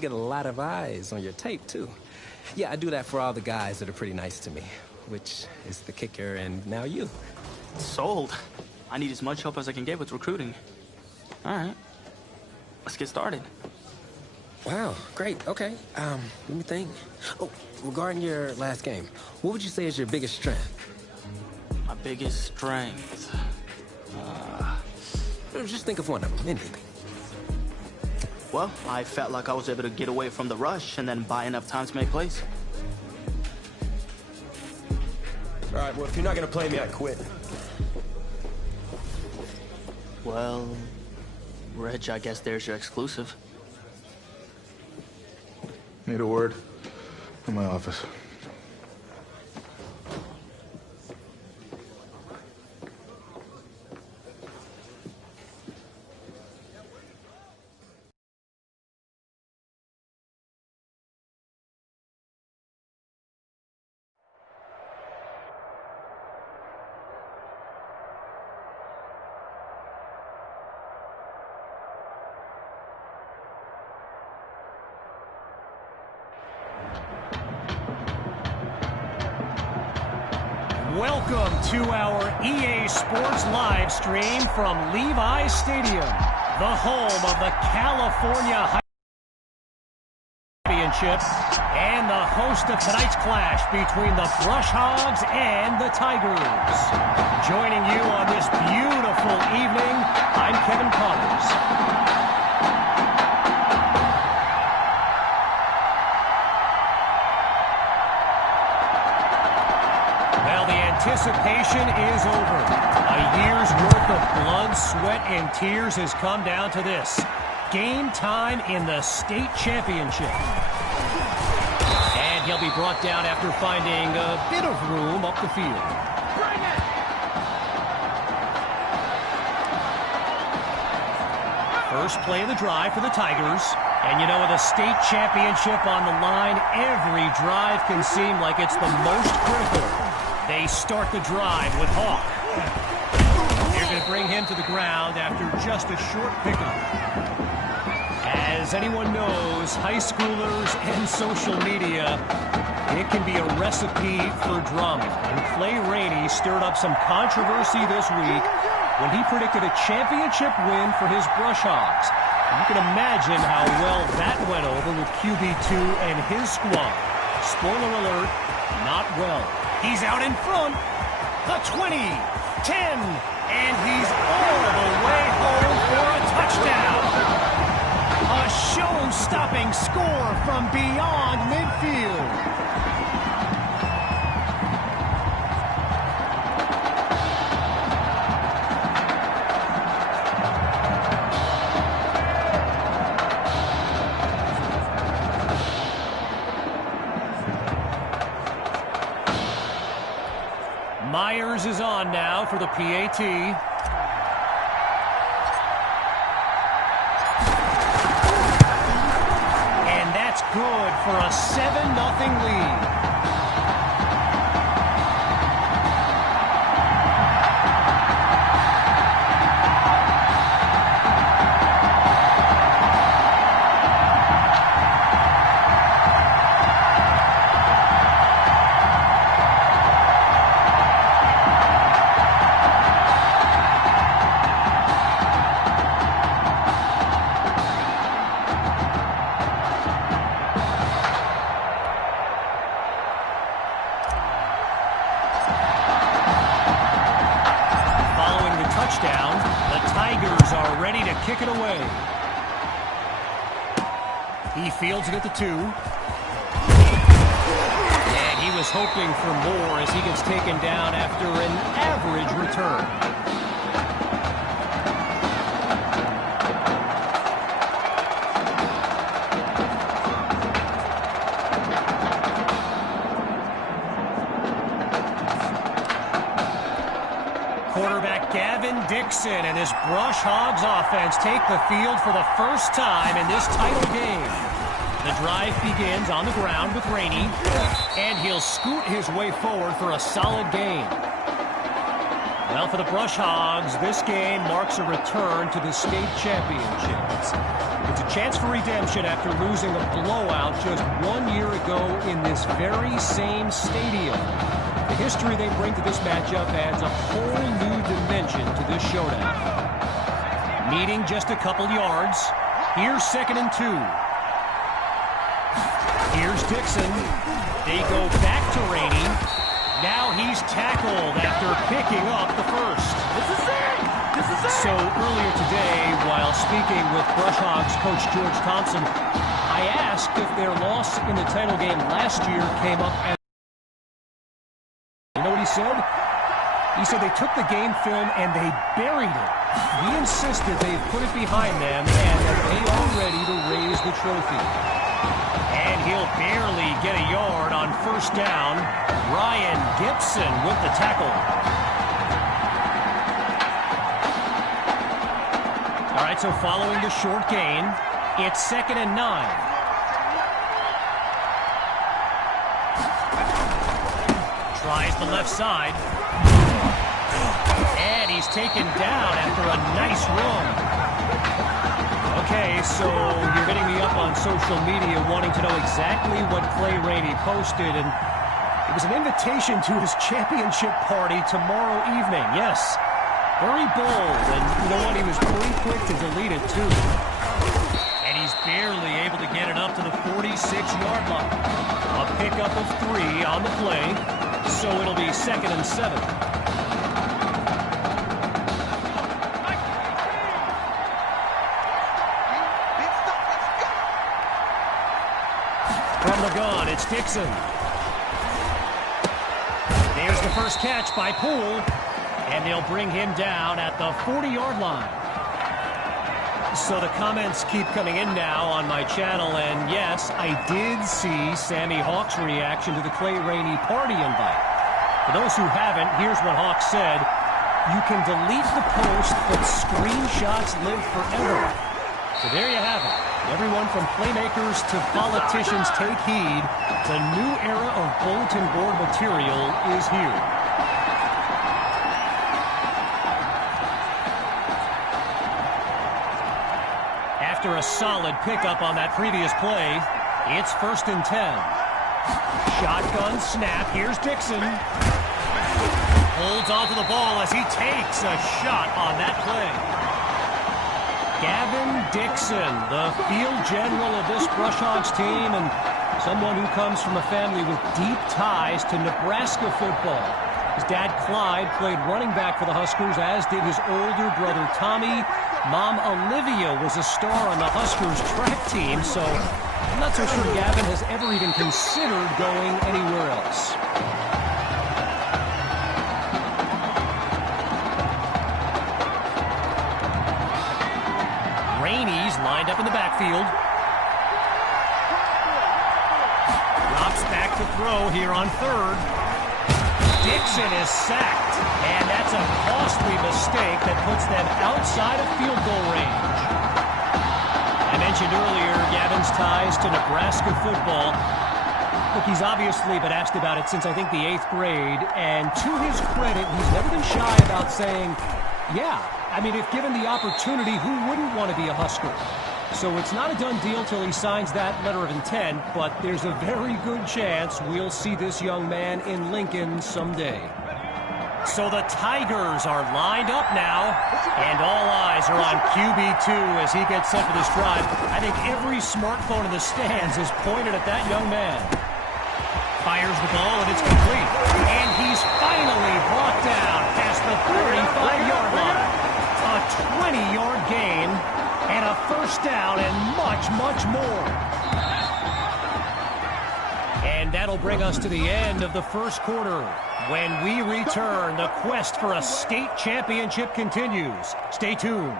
Get a lot of eyes on your tape, too. Yeah, I do that for all the guys that are pretty nice to me, which is the kicker and now you. Sold. I need as much help as I can get with recruiting. All right. Let's get started. Wow, great. Okay. Let me think. Oh, regarding your last game, what would you say is your biggest strength? My biggest strength. Just think of one of them, anything. Well, I felt like I was able to get away from the rush and then buy enough time to make plays. All right, well, if you're not gonna play me, I quit. Well, Reg, I guess there's your exclusive. Need a word? In my office. Welcome to our EA Sports live stream from Levi's Stadium, the home of the California High Championship and the host of tonight's clash between the Brush Hogs and the Tigers. Joining you on this beautiful evening, I'm Kevin Connors. Anticipation is over. A year's worth of blood, sweat, and tears has come down to this. Game time in the state championship. And he'll be brought down after finding a bit of room up the field. Bring it! First play of the drive for the Tigers. And you know, with a state championship on the line, every drive can seem like it's the most critical. They start the drive with Hawk. They're going to bring him to the ground after just a short pickup. As anyone knows, high schoolers and social media, it can be a recipe for drama. And Clay Rainey stirred up some controversy this week when he predicted a championship win for his Brush Hogs. You can imagine how well that went over with QB2 and his squad. Spoiler alert, not well. He's out in front. The 20, 10, and he's all the way home for a touchdown. A show-stopping score from beyond midfield. Myers is on now for the PAT. And that's good for a 7-0 lead. Kick it away. He fields it at the 2. And he was hoping for more as he gets taken down after an average return. Dixon and his Brush Hogs offense take the field for the first time in this title game. The drive begins on the ground with Rainey, and he'll scoot his way forward for a solid gain. Well, for the Brush Hogs, this game marks a return to the state championship. It's a Chance for redemption after losing a blowout just 1 year ago in this very same stadium. The history they bring to this matchup adds a whole new dimension to this showdown. Needing just a couple yards. Here's 2nd and 2. Here's Dixon. They go back to Rainey. Now he's tackled after picking up the first. This is it! This is it! So earlier today, while speaking with Brushhogs coach George Thompson, I asked if their loss in the title game last year came up as... You know what he said? He said they took the game film and they buried it. He insisted they put it behind them and that they are ready to raise the trophy. And he'll barely get a yard on 1st down. Ryan Gibson with the tackle. All right, so following the short gain, it's 2nd and 9. Tries the left side. And he's taken down after a nice run. Okay, so you're hitting me up on social media wanting to know exactly what Clay Rainey posted, and it was an invitation to his championship party tomorrow evening. Yes, very bold, and you know what? He was pretty quick to delete it, too. And he's barely able to get it up to the 46-yard line. A pickup of 3 on the play, so it'll be 2nd and 7. From the gun, it's Dixon. There's the first catch by Poole, and they'll bring him down at the 40-yard line. So the comments keep coming in now on my channel, and yes, I did see Sammy Hawk's reaction to the Clay Rainey party invite. For those who haven't, here's what Hawk said. You can delete the post, but screenshots live forever. So there you have it. Everyone from playmakers to politicians take heed. The new era of bulletin board material is here. After a solid pickup on that previous play, it's 1st and 10. Shotgun snap. Here's Dixon. Holds onto the ball as he takes a shot on that play. Gavin Dixon, the field general of this Brushhogs team, and someone who comes from a family with deep ties to Nebraska football. His dad, Clyde, played running back for the Huskers, as did his older brother, Tommy. Mom, Olivia, was a star on the Huskers track team, so I'm not so sure Gavin has ever even considered going anywhere else. Rainey's lined up in the backfield. Drops back to throw here on 3rd. Dixon is sacked, and that's a costly mistake that puts them outside of field goal range. I mentioned earlier Gavin's ties to Nebraska football. Look, he's obviously been asked about it since, I think, the 8th grade, and to his credit, he's never been shy about saying, yeah, I mean, if given the opportunity, who wouldn't want to be a Husker? So it's not a done deal till he signs that letter of intent, but there's a very good chance we'll see this young man in Lincoln someday. So the Tigers are lined up now, and all eyes are on QB2 as he gets set for this drive. I think every smartphone in the stands is pointed at that young man. Fires the ball, and it's complete. And he's finally brought down past the 35-yard line. A 20-yard gain, and a 1st down, and much, much more. And that'll bring us to the end of the 1st quarter. When we return, the quest for a state championship continues. Stay tuned.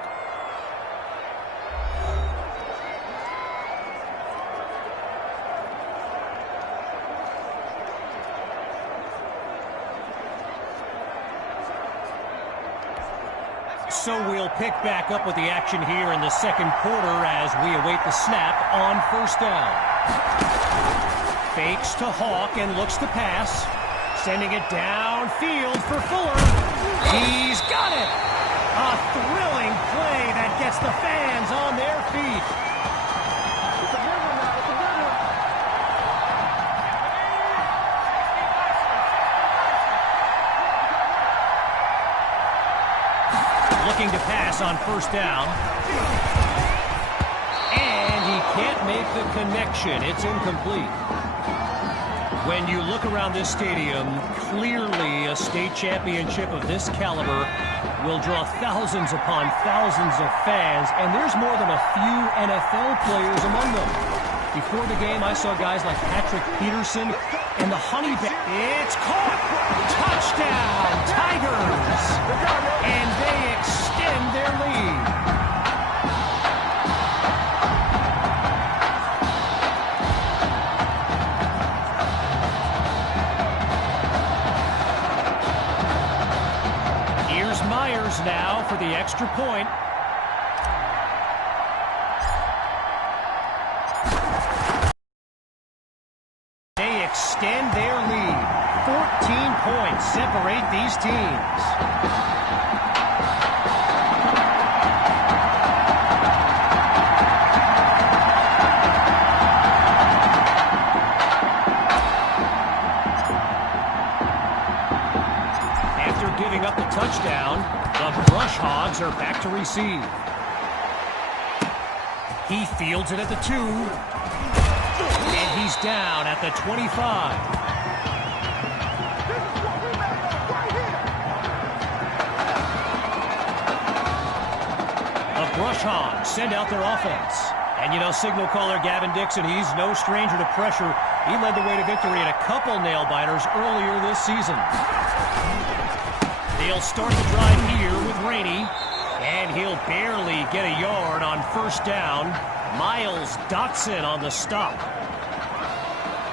So we'll pick back up with the action here in the 2nd quarter as we await the snap on 1st down. Fakes to Hawk and looks to pass. Sending it downfield for Fuller. He's got it! A thrilling play that gets the fans on their feet. a pass on first down. And he can't make the connection. It's incomplete. When you look around this stadium, clearly a state championship of this caliber will draw thousands upon thousands of fans, and there's more than a few NFL players among them. Before the game, I saw guys like Patrick Peterson and the Honey Badger. It's caught! Touchdown, Tigers! And they extend their lead. Here's Myers now for the extra point. They extend their lead. 14 points separate these teams. After giving up the touchdown, the Brush Hogs are back to receive. He fields it at the 2. And he's down at the 25. Brush Hogs send out their offense. And you know, signal caller Gavin Dixon, he's no stranger to pressure. He led the way to victory in a couple nail-biters earlier this season. They'll start the drive here with Rainey. And he'll barely get a yard on first down. Miles Dotson on the stop.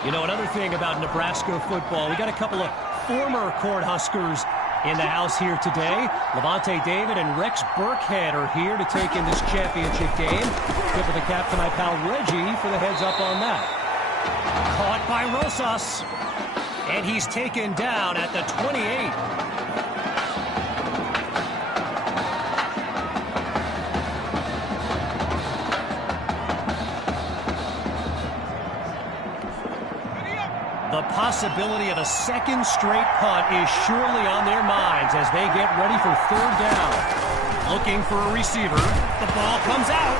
You know, another thing about Nebraska football, we got a couple of former Cornhuskers in the house here today. Levante David and Rex Burkhead are here to take in this championship game. Tip of the cap to my pal Reggie for the heads up on that. Caught by Rosas. And he's taken down at the 28. The possibility of a second straight punt is surely on their minds as they get ready for third down. Looking for a receiver. The ball comes out.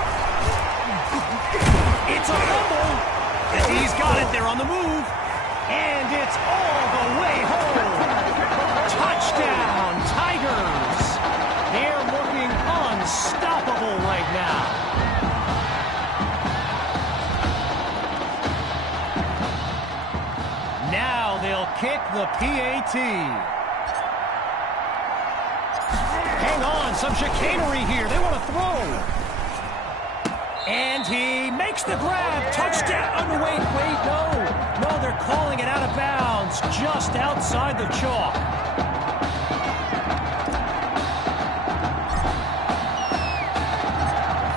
It's a fumble. He's got it. They're on the move. And it's all the way home. Touchdown, Tigers. They're looking unstoppable right now. Now they'll kick the PAT. Hang on, some chicanery here. They want to throw. And he makes the grab. Touchdown. Oh, wait, no. No, they're calling it out of bounds just outside the chalk.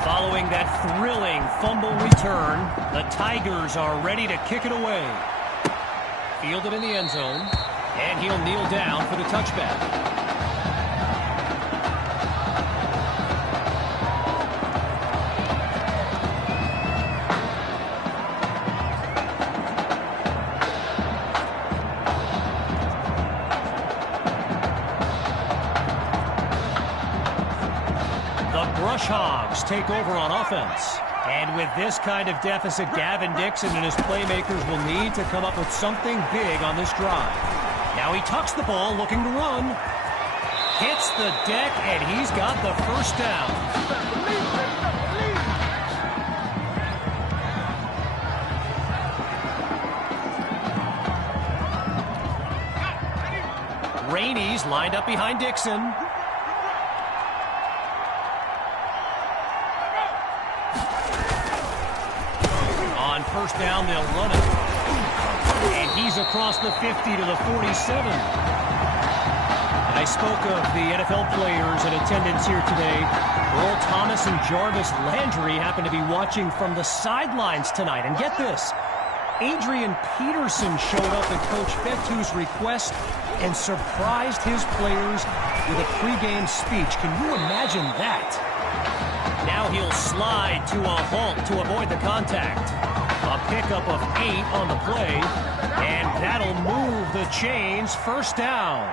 Following that thrilling fumble return, the Tigers are ready to kick it away. Fielded in the end zone, and he'll kneel down for the touchback. The Brush Hogs take over on offense. And with this kind of deficit, Gavin Dixon and his playmakers will need to come up with something big on this drive. Now he tucks the ball, looking to run. Hits the deck, and he's got the first down. Rainey's lined up behind Dixon. On first down, they'll run it. And he's across the 50 to the 47. And I spoke of the NFL players in attendance here today. Earl Thomas and Jarvis Landry happen to be watching from the sidelines tonight. And get this, Adrian Peterson showed up at Coach Fetu's request and surprised his players with a pregame speech. Can you imagine that? Now he'll slide to a halt to avoid the contact. A pickup of 8 on the play, and that'll move the chains. First down.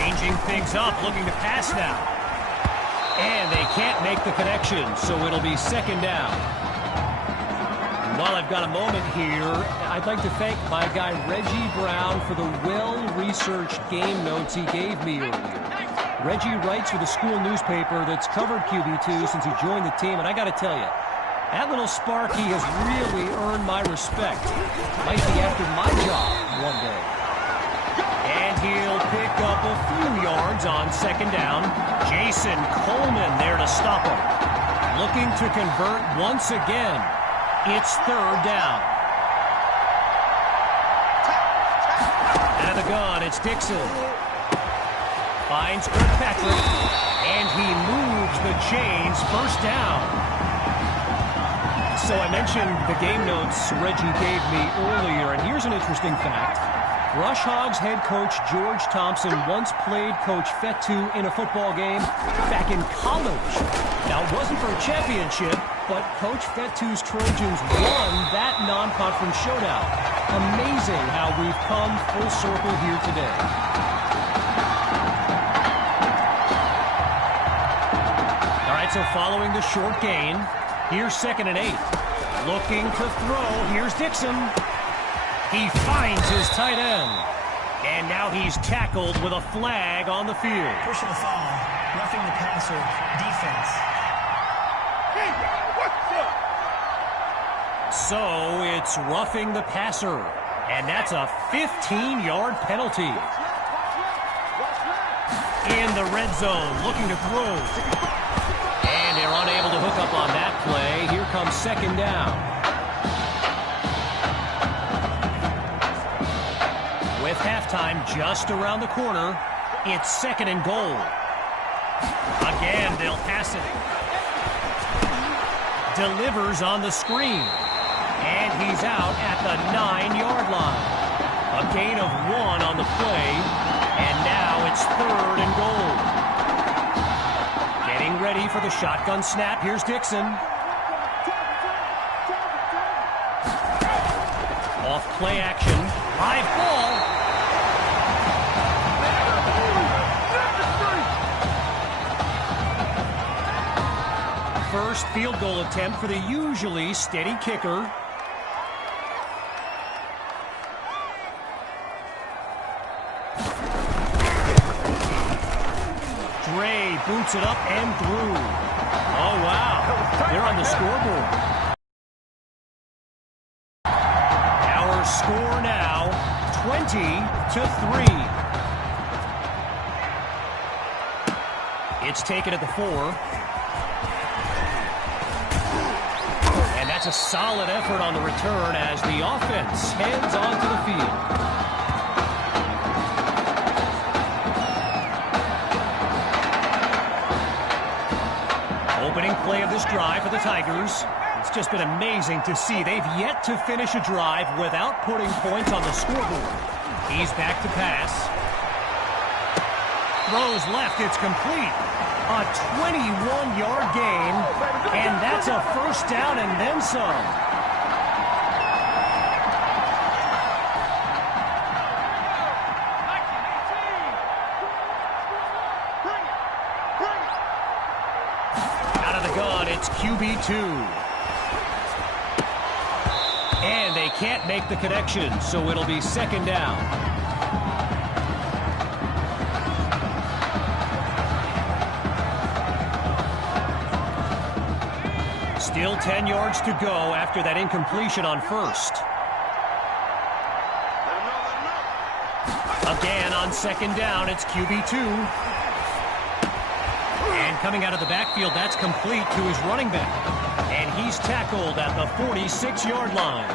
Changing things up, looking to pass now. And they can't make the connection, so it'll be second down. While I've got a moment here, I'd like to thank my guy Reggie Brown for the well-researched game notes he gave me earlier. Reggie writes for the school newspaper that's covered QB2 since he joined the team, and I got to tell you, that little Sparky has really earned my respect. Might be after my job one day. And he'll pick up a few yards on second down. Jason Coleman there to stop him. Looking to convert once again. It's third down. Out of the gun, it's Dixon. Finds Kirkpatrick, and he moves the chains. First down. So I mentioned the game notes Reggie gave me earlier, and here's an interesting fact. Rush Hogs head coach George Thompson once played Coach Fetu in a football game back in college. Now, it wasn't for a championship, but Coach Fetu's Trojans won that non-conference showdown. Amazing how we've come full circle here today. All right, so following the short gain, here's 2nd and 8. Looking to throw, here's Dixon. He finds his tight end. And now he's tackled with a flag on the field. Pushing the foul, roughing the passer, defense. So it's roughing the passer. And that's a 15-yard penalty. In the red zone, looking to throw. And they're unable to hook up on that play. Here comes second down. With halftime just around the corner, it's 2nd and goal. Again, they'll pass it. Delivers on the screen. And he's out at the 9-yard line. A gain of 1 on the play. And now it's 3rd and goal. Getting ready for the shotgun snap. Here's Dixon. Off play action. Live ball. First field goal attempt for the usually steady kicker. Dre boots it up and through. Oh, wow. They're on the scoreboard. Our score now, 20-3. It's taken at the 4. And that's a solid effort on the return as the offense heads onto the field. Opening play of this drive for the Tigers. It's just been amazing to see. They've yet to finish a drive without putting points on the scoreboard. He's back to pass. Throws left, it's complete. A 21-yard gain, and that's a first down and then some. It's QB2. And they can't make the connection, so it'll be second down. Still 10 yards to go after that incompletion on first. Again on second down, it's QB2. And coming out of the backfield, that's complete to his running back. And he's tackled at the 46-yard line.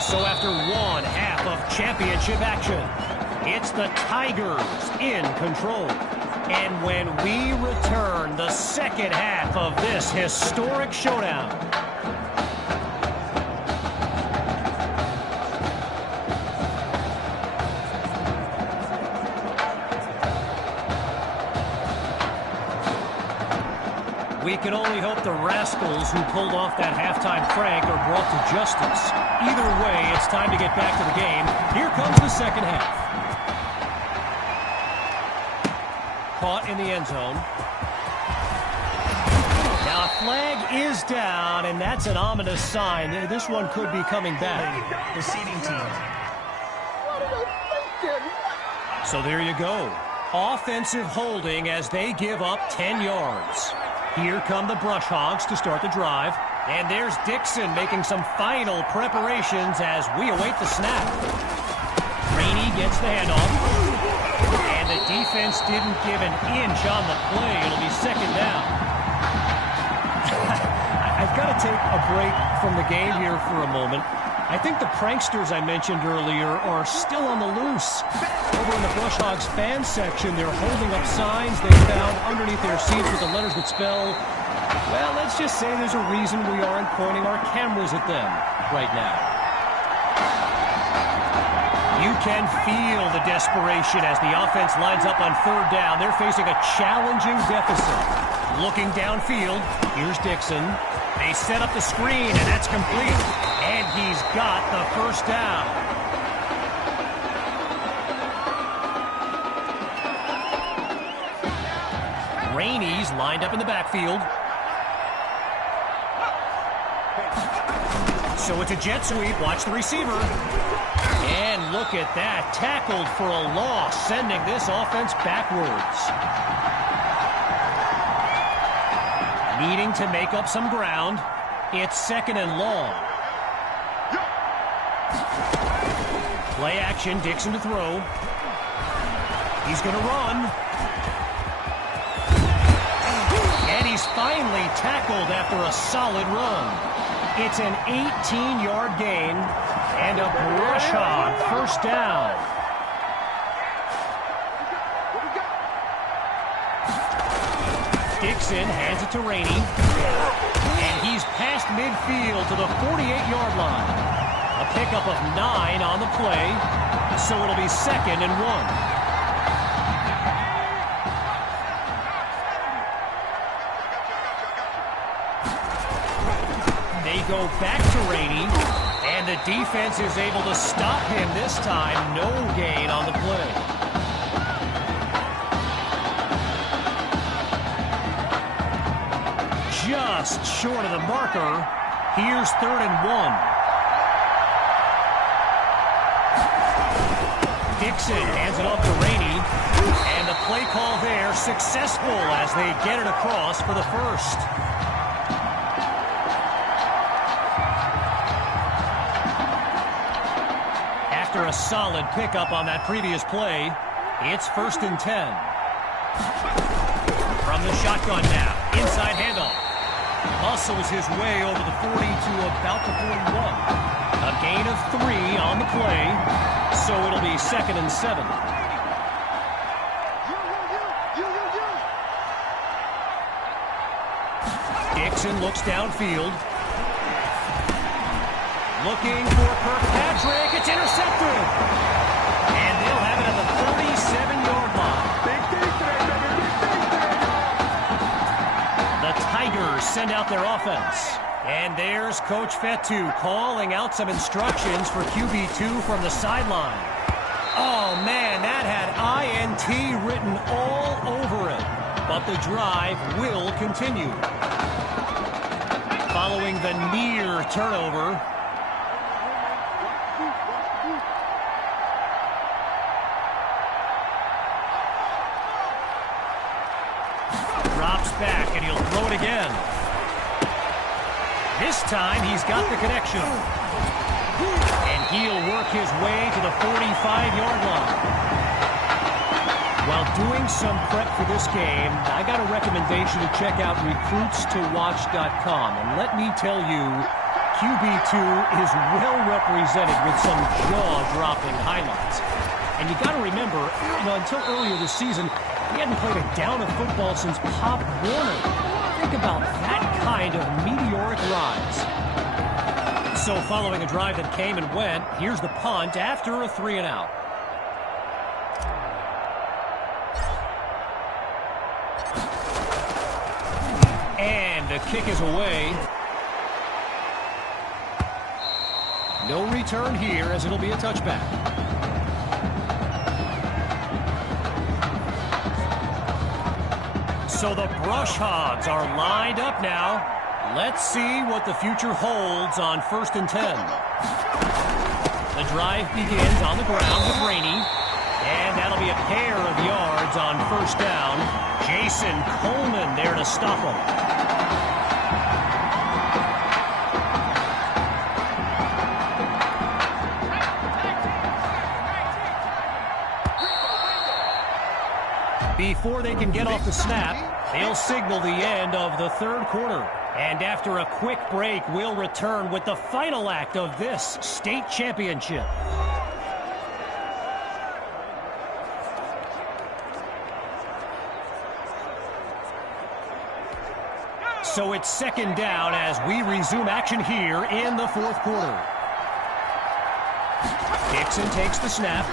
So after one half of championship action, it's the Tigers in control. And when we return the second half of this historic showdown, we can only hope the rascals who pulled off that halftime prank are brought to justice. Either way, it's time to get back to the game. Here comes the second half. caught in the end zone. Now a flag is down, and that's an ominous sign. This one could be coming back. Receiving team. So there you go. Offensive holding as they give up 10 yards. Here come the Brush Hogs to start the drive. And there's Dixon making some final preparations as we await the snap. Rainey gets the handoff. And the defense didn't give an inch on the play. It'll be second down. I've got to take a break from the game here for a moment. I think the pranksters I mentioned earlier are still on the loose. Over in the Brush Hogs fan section, they're holding up signs they found underneath their seats with the letters that spell, well, let's just say there's a reason we aren't pointing our cameras at them right now. You can feel the desperation as the offense lines up on third down. They're facing a challenging deficit. Looking downfield, here's Dixon. They set up the screen, and that's complete. And he's got the first down. Rainey's lined up in the backfield. So it's a jet sweep. Watch the receiver. And look at that. Tackled for a loss, sending this offense backwards. Needing to make up some ground. It's second and long. Play action, Dixon to throw. He's going to run. And he's finally tackled after a solid run. It's an 18-yard gain and a Brush Hog first down. Dixon hands it to Rainey. And he's past midfield to the 48-yard line. A pickup of 9 on the play, so it'll be second and 1. They go back to Rainey, and the defense is able to stop him this time. No gain on the play. Just short of the marker. Here's third and 1. Dixon hands it off to Rainey, and the play call there successful as they get it across for the first. After a solid pickup on that previous play, it's first and 10. From the shotgun now, inside handoff. Muscles his way over the 40 to about the 41. A gain of 3 on the play, so it'll be second and 7. Dixon looks downfield. Looking for Kirkpatrick. It's intercepted. And they'll have it at the 37-yard line. The Tigers send out their offense. And there's Coach Fetu calling out some instructions for QB2 from the sideline. Oh, man, that had INT written all over it. But the drive will continue. Following the near turnover. Drops back, and he'll throw it again. This time, he's got the connection. And he'll work his way to the 45-yard line. While doing some prep for this game, I got a recommendation to check out recruitstowatch.com. And let me tell you, QB2 is well represented with some jaw-dropping highlights. And you got to remember, until earlier this season, he hadn't played a down of football since Pop Warner. Think about that kind of meteoric rise. So following a drive that came and went, here's the punt after a 3-and-out. And the kick is away. No return here as it'll be a touchback. So the Brush Hogs are lined up now. Let's see what the future holds on 1st and 10. The drive begins on the ground with Rainey. And that'll be a pair of yards on 1st down. Jason Coleman there to stop him. Before they can get off the snap, they'll signal the end of the 3rd quarter. And after a quick break, we'll return with the final act of this state championship. So it's 2nd down as we resume action here in the 4th quarter. Dixon takes the snap.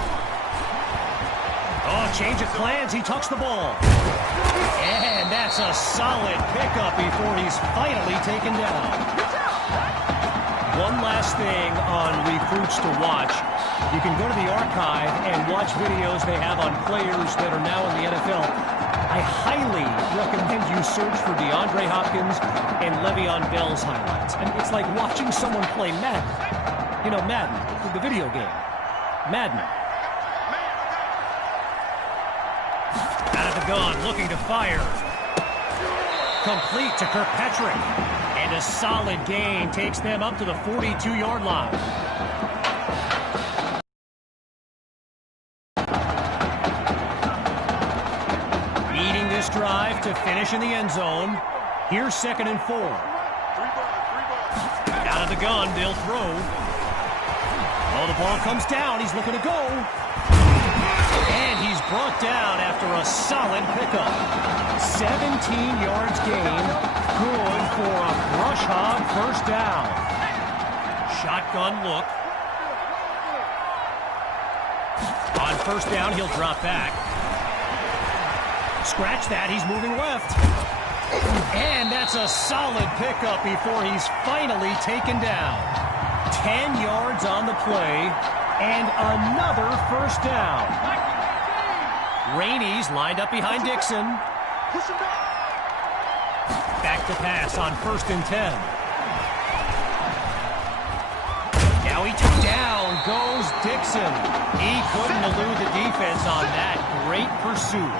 Oh, change of plans. He tucks the ball. And that's a solid pickup before he's finally taken down. One last thing on recruits to watch. You can go to the archive and watch videos they have on players that are now in the NFL. I highly recommend you search for DeAndre Hopkins and Le'Veon Bell's highlights. I mean, it's like watching someone play Madden. You know, Madden, the video game. Madden. Out of the gun, looking to fire. Complete to Kirkpatrick. And a solid gain takes them up to the 42-yard line. Needing this drive to finish in the end zone. Here's 2nd and 4. Out of the gun, they'll throw. Oh, the ball comes down. He's looking to go. And he's brought down after a solid pickup. 17 yards gain. Good for a Brush Hog 1st down. Shotgun look. On 1st down, he'll drop back. Scratch that. He's moving left. And that's a solid pickup before he's finally taken down. 10 yards on the play. And another 1st down. Rainey's lined up behind Dixon. Back to pass on 1st and 10. Now down goes Dixon. He couldn't elude the defense on that great pursuit.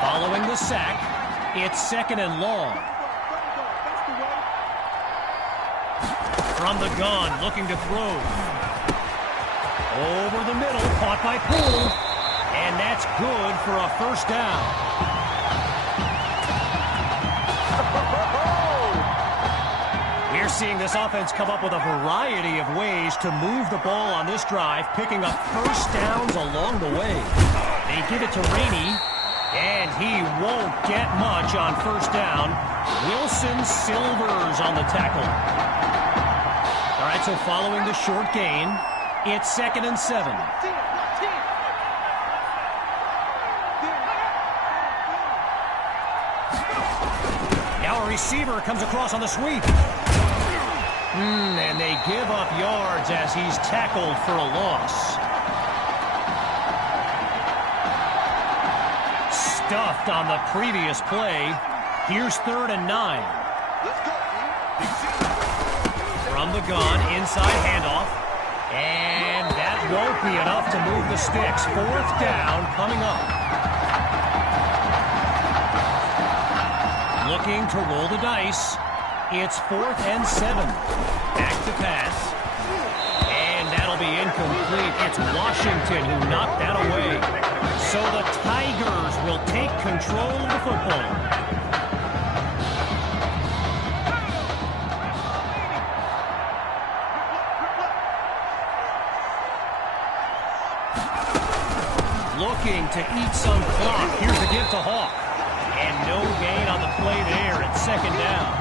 Following the sack, it's 2nd and long. From the gun, looking to throw. Over the middle, caught by Poole. And that's good for a 1st down. We're seeing this offense come up with a variety of ways to move the ball on this drive, picking up 1st downs along the way. They give it to Rainey, and he won't get much on 1st down. Wilson Silvers on the tackle. All right, so following the short gain, it's 2nd and 7. Now a receiver comes across on the sweep. And they give up yards as he's tackled for a loss. Stuffed on the previous play. Here's 3rd and 9. From the gun, inside handoff. And that won't be enough to move the sticks. 4th down coming up. Looking to roll the dice. It's 4th and 7. Back to pass. And that'll be incomplete. It's Washington who knocked that away. So the Tigers will take control of the football. Looking to eat some clock. Here's the give to Hawk. And no gain on the play there at 2nd down.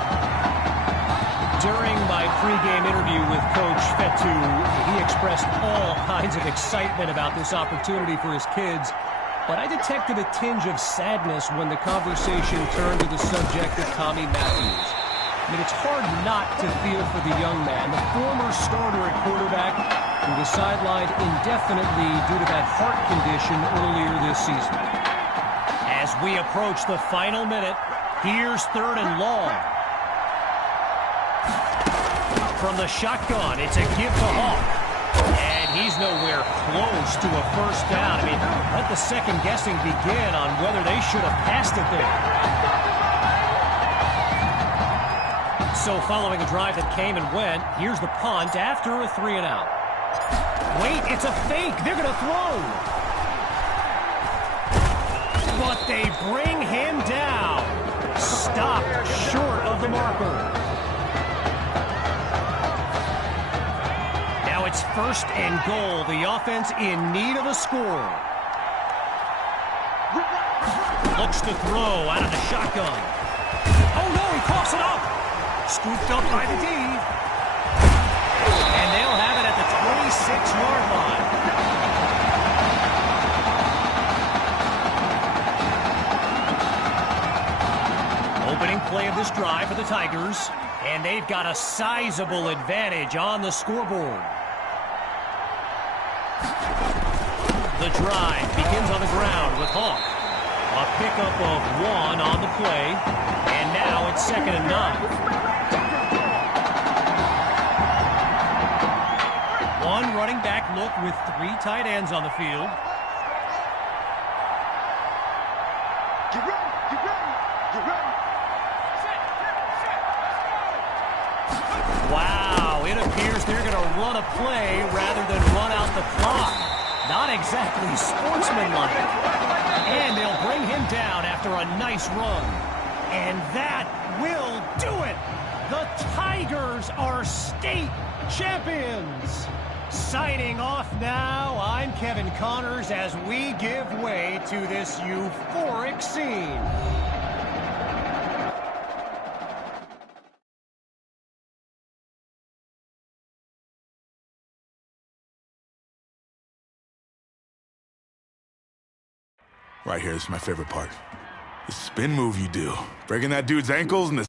During my pregame interview with Coach Fetu, he expressed all kinds of excitement about this opportunity for his kids. But I detected a tinge of sadness when the conversation turned to the subject of Tommy Matthews. I mean, it's hard not to feel for the young man, the former starter at quarterback, who was sidelined indefinitely due to that heart condition earlier this season. As we approach the final minute, here's 3rd and long. From the shotgun, it's a give to Hawk. And he's nowhere close to a first down. I mean, let the second guessing begin on whether they should have passed it there. So following a drive that came and went, here's the punt after a 3-and-out. Wait, it's a fake. They're going to throw. But they bring him down. Stopped short of the marker. Now it's 1st and goal. The offense in need of a score. Looks to throw out of the shotgun. Oh no, he coughs it up. Scooped up by the D. And they'll have it at the 26-yard line. Opening play of this drive for the Tigers. And they've got a sizable advantage on the scoreboard. The drive begins on the ground with Hawk. A pickup of 1 on the play. And now it's 2nd and 9. One running back look with 3 tight ends on the field. Get ready, get ready, get ready. Wow, it appears they're going to run a play rather than run out the clock. Not exactly sportsmanlike. And they'll bring him down after a nice run. And that will do it. The Tigers are state champions. Signing off now, I'm Kevin Connors as we give way to this euphoric scene. Right here, this is my favorite part. The spin move you do. Breaking that dude's ankles and the